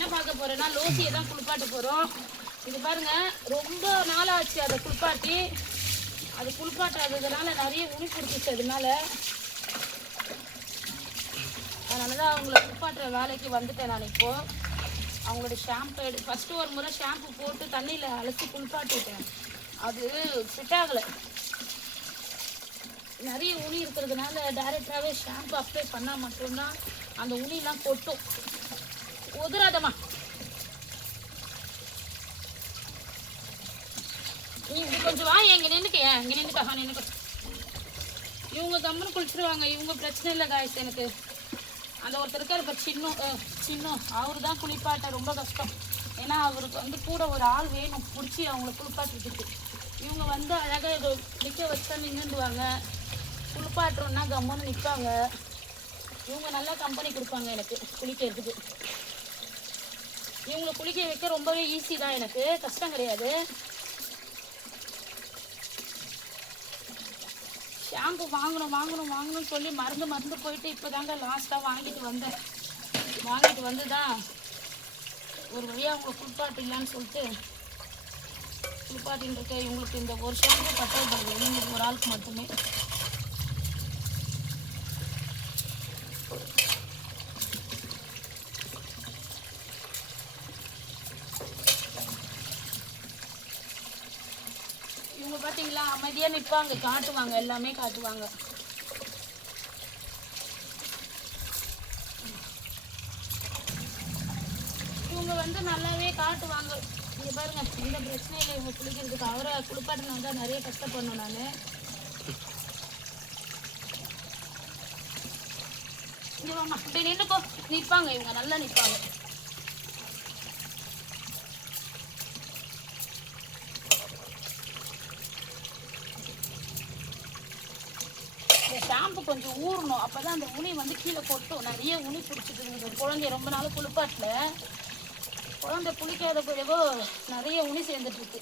என்ன பார்க்க போறேன்னா லோசியை தான் குளிப்பாட்ட போறோம். இது பாருங்க, ரொம்ப நாள் ஆச்சு அதை குளிப்பாட்டி. அது குளிப்பாட்டாததுனால நிறைய உனி பிடிச்சிச்சு. அதனாலதான் அவங்கள குளிப்பாட்டுற வேலைக்கு வந்துட்டேன் நான். இப்போ அவங்களோட ஷாம்பு ஃபர்ஸ்ட் ஒரு முறை ஷாம்பு போட்டு தண்ணியில அலசி குளிப்பாட்டிட்டேன். அது ஃபிட் ஆகலை. நிறைய உனி இருக்கிறதுனால டைரக்டாகவே ஷாம்பு அப்ளை பண்ணால் மட்டும்தான் அந்த உனிலாம் கொட்டும். உதிராதம்மா, நீ இது கொஞ்சம் வா, இங்கே நின்றுக்க. இவங்க கம்முன்னு குளிச்சுருவாங்க, இவங்க பிரச்சனை இல்லை காய்ஸ். எனக்கு அந்த ஒருத்தர் இருக்கார் இப்போ சின்னம் அவரு தான் குளிப்பாட்ட ரொம்ப கஷ்டம். ஏன்னா அவருக்கு வந்து கூட ஒரு ஆள் வேணும் பிடிச்சி அவங்கள குளிப்பாட்டுறதுக்கு. இவங்க வந்து அழகாக ஏதோ நிற்க வச்சா நின்றுடுவாங்க. குளிப்பாட்டுறோன்னா கம்முன்னு நிற்பாங்க. இவங்க நல்லா கம்பெனி கொடுப்பாங்க எனக்கு குளிக்கிறதுக்கு. இவங்களை குளிக்க வைக்க ரொம்பவே ஈஸி தான், எனக்கு கஷ்டம் கிடையாது. ஷாம்பு வாங்கணும் சொல்லி மறந்து போயிட்டு இப்போதாங்க லாஸ்ட்டாக வாங்கிட்டு வந்து தான் ஒரு வழியாக அவங்களை குளிப்பாட்டிடலான்னு சொல்லிட்டு குளிப்பாட்டின்னு இருக்கேன். இவங்களுக்கு இந்த ஒரு ஷாம்பு பட்டாது, இவங்களுக்கு ஒரு ஆளுக்கு மட்டுமே. இவங்க பார்த்தீங்களா அமைதியாக நிற்பாங்க, காட்டுவாங்க, எல்லாமே காட்டுவாங்க. இவங்க வந்து நல்லாவே காட்டுவாங்க. இங்கே பாருங்க, எந்த பிரச்சனையும் இவங்க குளிக்கிறதுக்கு. அவரை குளிப்பாட்டினா தான் நிறைய கஷ்டப்படணும் நான். இங்கே வாங்க, அப்படி நின்றுக்கோ. நிற்பாங்க, இவங்க நல்லா நிற்பாங்க. இந்த ஷாம்பு கொஞ்சம் ஊறணும், அப்போதான் அந்த உனி வந்து கீழே கொட்டும். நிறைய உனி பிடிச்சிட்டு இருந்தது. குழந்தைய ரொம்ப நாள் குளிப்பாட்டில் குழந்தை குளிக்காத பிறகு நிறைய உனி சேர்ந்துட்டு இருக்கு.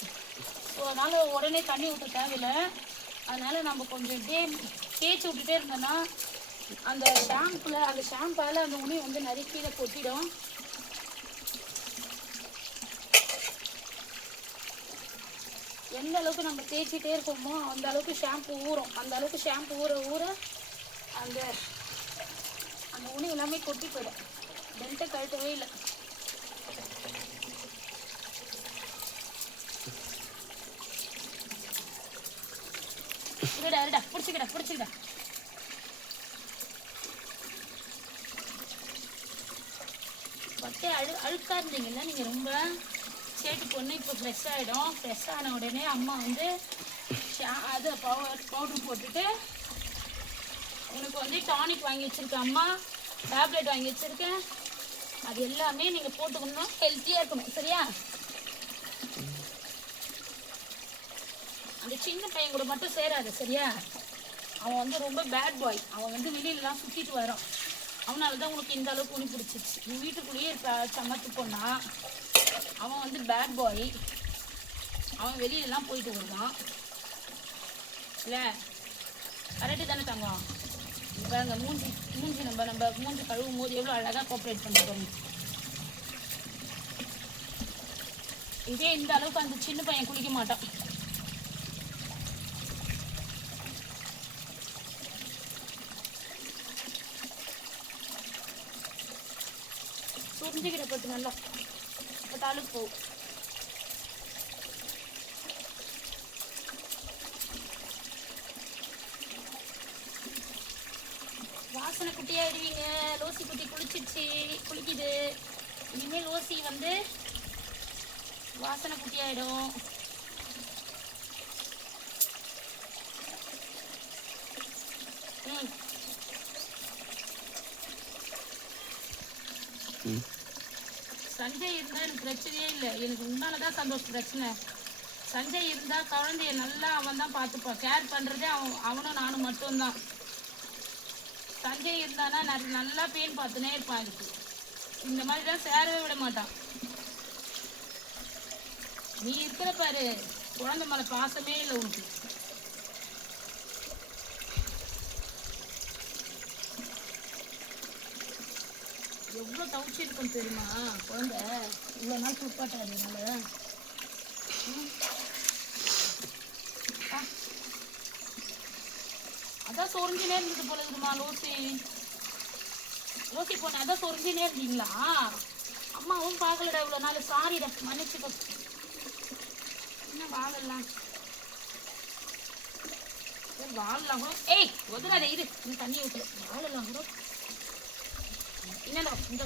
ஸோ அதனால் உடனே தண்ணி ஊற்ற தேவையில்லை. அதனால் நம்ம கொஞ்சம் தேய்ச்சி விட்டுட்டே இருந்தோன்னா அந்த ஷாம்பால் அந்த உனி வந்து நிறைய கீழே கொட்டிடும். எந்த அளவுக்கு நம்ம தேய்ச்சிட்டே இருக்கோமோ அந்த அளவுக்கு ஷாம்பு ஊறும். அந்த அளவுக்கு ஷாம்பு ஊற அந்த உனி எல்லாமே கொட்டி போயிடும். பெல்ட்டை கழட்டவே இல்லை. இருடா பிடிச்சிக்கிடா. பட்டை அழுக்கா இருந்தீங்கன்னா நீங்கள் ரொம்ப சேட்டு பொண்ணு. இப்போ ஃப்ரெஷ் ஆகிடும். ஃப்ரெஷ் ஆன உடனே அம்மா வந்து அது பவுட்ரு போட்டுட்டு உனக்கு வந்து டானிக் வாங்கி வச்சுருக்கேன். அம்மா டேப்லெட் வாங்கி வச்சுருக்கேன். அது எல்லாமே நீங்கள் போட்டுக்கணும், ஹெல்த்தியாக இருக்கணும். சரியா? அந்த சின்ன பையன் கூட மட்டும் சேராது. சரியா? அவன் வந்து ரொம்ப பேட் பாய். அவன் வந்து வெளியிலலாம் சுற்றிட்டு வரான். அவனால தான் உனக்கு இந்த அளவுக்கு உனி பிடிச்சிச்சு. நீ வீட்டுக்குள்ளேயே இருக்க சமத்து பொண்ணா. அவன் வந்து பேட் பாய். அவன் வெளியிலலாம் போயிட்டு வருவான். இல்லை கரெக்டு தானே தங்கம்? பாருங்க, மூஞ்சி நம்ம மூஞ்சி கழுவும் போது எவ்வளோ அழகாக கோஆப்ரேட் பண்ணிட்டு. இதே இந்த அளவுக்கு அந்த சின்ன பையன் குளிக்க மாட்டான். சுரிஞ்சிக்கிட்ட பட்டு நல்லா தாளுக்கு போகும். வாசனை குட்டியாயிடுவீங்க. லோசி குட்டி குளிக்குது. இனிமேல் லோசி வந்து வாசனை குட்டியாயிடும். சஞ்சய் இருந்தா எனக்கு பிரச்சனையே இல்லை. எனக்கு உன்னாலதான் சந்தோஷம் பிரச்சனை. சஞ்சய் இருந்தா குழந்தைய நல்லா அவன் தான் பார்த்துப்பான். கேர் பண்றதே அவனும் நானும் மட்டும்தான். சஞ்சய் இருந்தானா நல்லா பேன் பார்த்துனே இருப்பான். அதுக்கு இந்த மாதிரி தான் சேரவே விட மாட்டான். நீ இருக்கிற பாரு, குழந்தை மேல பாசமே இல்லை உனக்கு. எவ்வளோ தவிச்சு இருக்கும் தெரியுமா குழந்தை, இவ்வளோ நாள் குளிப்பாட்டாதனால. அதான் சொரிஞ்சினே இருந்தது போல இருக்குமா லோசி. லோசி போனேன், அதான் சொரிஞ்சினே இருந்தீங்களா? அம்மாவும் பார்க்கலடா இவ்வளோ நாள், சாரிடா மன்னிச்சுக்கோ. என்ன வாழலாம் வாழலாம் கூட. ஏய் ஒதுராத இரு, இந்த தண்ணி ஊற்று. வாழலாம் கூட என்னடா இந்த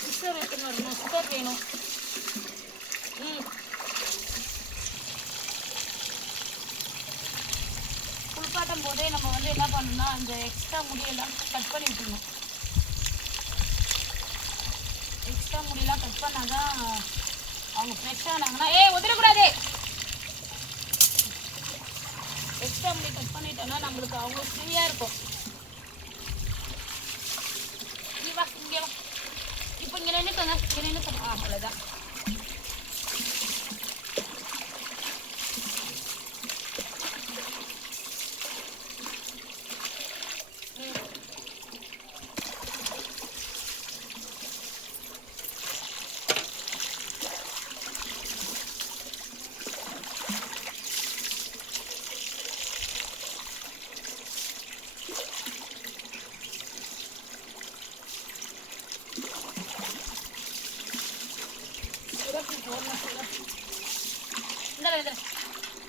சிஸ்டர் எடுத்துன்னு வரணும், சிஸ்டர் வேணும். குளிப்பாட்டும் போதே நம்ம வந்து என்ன பண்ணணும்னா அந்த எக்ஸ்ட்ரா முடியெல்லாம் கட் பண்ணி விட்டுருணும். எக்ஸ்ட்ரா முடியெல்லாம் கட் பண்ணாதான் அவங்க ஃப்ரெஷ்ஷானாங்கன்னா. உதறக்கூடாது. எக்ஸ்ட்ரா முடி கட் பண்ணிட்டோம்னா நம்மளுக்கு அவங்க ஃப்ரீயாக இருக்கும். நீ வா இங்கே வா, இப்போ இங்கே நின்றுக்கோங்க, இங்கே நின்றுக்கோங்க. அவ்வளோதான்.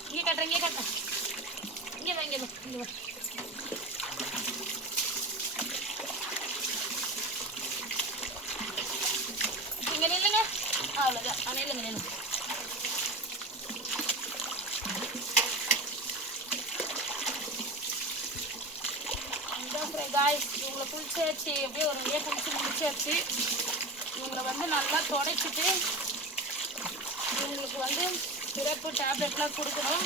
இங்கே கட்டுறேன், இங்கே கட்டுறேன். இங்கே வா, இங்கே வா, இங்கே வா. இங்கே நில்லுங்க. அவ்வளோதான், நில்லுங்க நில்லுங்க. காய்ஸ் இவங்களை குளிச்சாச்சு, அப்படியே ஒரு வழியாக குளிச்சு முடிச்சாச்சு. இவங்களை வந்து நல்லா துடைச்சிட்டு இவங்களுக்கு வந்து சிறப்பு டேப்லெட்லாம் கொடுக்கணும்.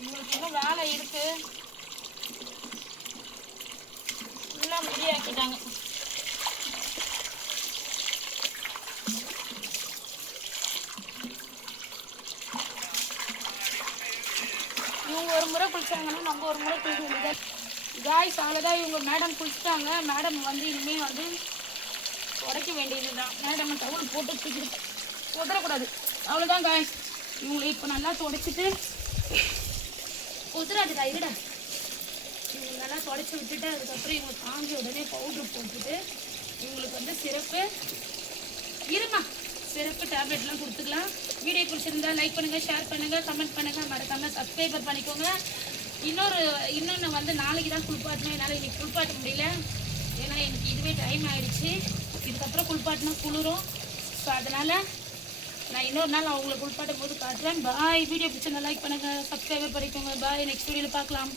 இவங்களுக்கு இன்னும் வேலை இருக்கு. ஃபுல்லாக முடியாக்கிட்டாங்க. இவங்க ஒரு முறை குளிச்சாங்கன்னா நம்ம ஒரு முறை குளிக்க வேண்டியது. காய்ஸ் அவ்வளோதான், இவங்க மேடம் குளிச்சுட்டாங்க. மேடம் வந்து இனிமேல் வந்து உடைக்க வேண்டியது தான். மேடம் டவுல் போட்டு தூக்கி உதறக்கூடாது. அவ்வளோதான் காய்ஸ். இவங்களை இப்போ நல்லா துடைச்சிட்டு உதறாதுடா இருடா. இவங்க நல்லா துடைச்சி விட்டுட்டு அதுக்கப்புறம் இவங்க காஞ்ச உடனே பவுட்ரு போட்டுட்டு இவங்களுக்கு வந்து சிறப்பு டேப்லெட்லாம் கொடுத்துக்கலாம். வீடியோ பிடிச்சிருந்தா லைக் பண்ணுங்கள், ஷேர் பண்ணுங்கள், கமெண்ட் பண்ணுங்கள், மறக்காமல் சப்ஸ்கிரைபர் பண்ணிக்கோங்க. இன்னொன்று வந்து நாளைக்கு தான் குளிப்பாட்டணும். என்னால் இன்றைக்கி குளிப்பாட்ட முடியல, ஏன்னா எனக்கு இதுவே டைம் ஆகிடுச்சு. இதுக்கப்புறம் குளிப்பாட்டினா குளிரும். ஸோ அதனால் நான் இன்னொரு நாள் அவங்களை குளிப்பாட்டும் போது காட்டுறேன். பாய். வீடியோ பிடிச்சிருந்தா லைக் பண்ணுங்கள், சப்ஸ்கிரைபர் பண்ணிக்கோங்க. பாய். நெக்ஸ்ட் வீடியோவில் பார்க்கலாம்.